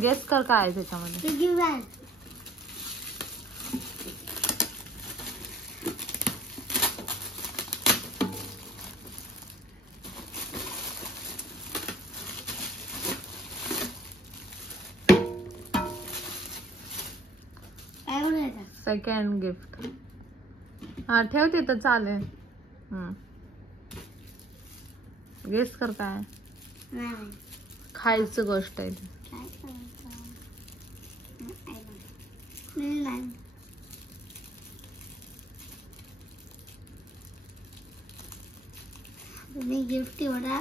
Guess कर काय आहे त्याच्यामध्ये. Piggy bank. Second gift. हा ठेव तिथं चालेल. गेस कर काय. नाही. खायचं गोष्ट आहे ती. काय करायचं? नाही. तुम्ही गिफ्ट एवढा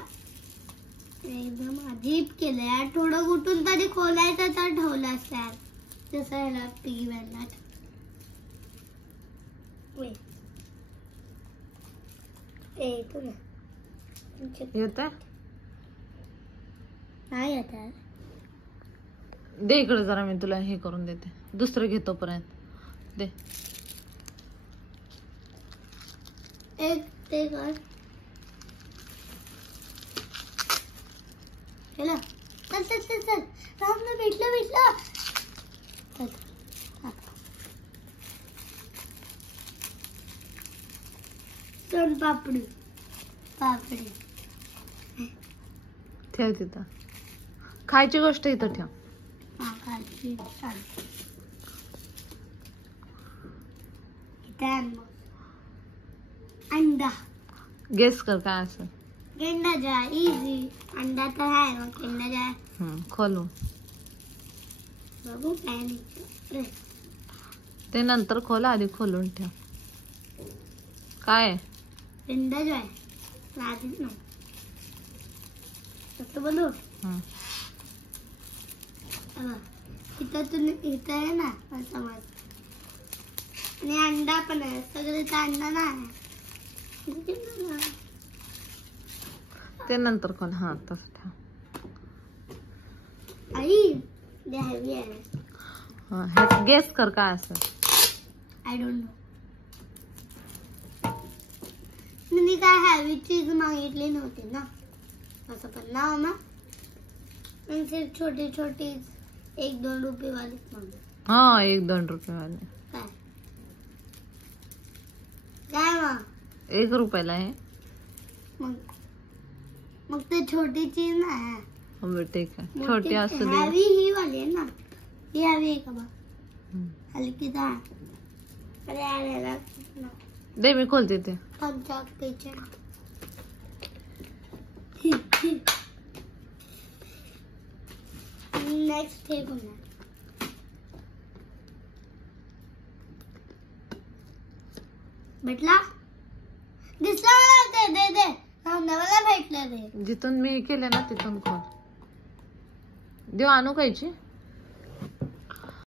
एकदम अजीब केलंय. थोडं कुठून तरी खोलायचं तर ठेवलं असेल. जसं ह्याला पिगी बँक. येत नाही येत. दे इकडे जरा, मी तुला हे करून देते. दुसरं घेतो पर्यंत दे. एक ते कर. चला चल राम ना. भेटलं. सोन पापडी. ठेव तिथं. खायची गोष्ट इथं ठेव. खायची अंडा. गेस कर काय असं. गेंडा जाय. इझी. अंडा तर आहे मग गेंडा जाय. खोलू. बघू काय नाही. ते नंतर खोला, आधी खोलून ठेव. काय गेंडा जाय. आधीच नाही बोलू. इथं आहे ना समज. आणि अंडा पण आहे. सगळं अंडा नाही. ते नंतर खोल. हा तसं ठेव. आई दे हेवी आहे. गेस कर काय असं. I don't know. मी काय हेवी चीज मागितली नव्हती ना. असं पण ना मग छोटी 1-2 रुपये वाली. हा 1-2 रुपये वाले. काय मग 1 रुपयाला आहे. मग ते छोटी चीज नाही. ठीक आहे. छोटी असू दे. हेवी ही वाली आहे ना. ही हेवी आहे का बघ. हलकी दाळ. दे मी खोलते ते. नेक्स्ट हे बघा. भेटला. दिसला मला. दे मला भेटलं. ते जिथून मी केलं ना तिथून खोल. देव आणू कायची.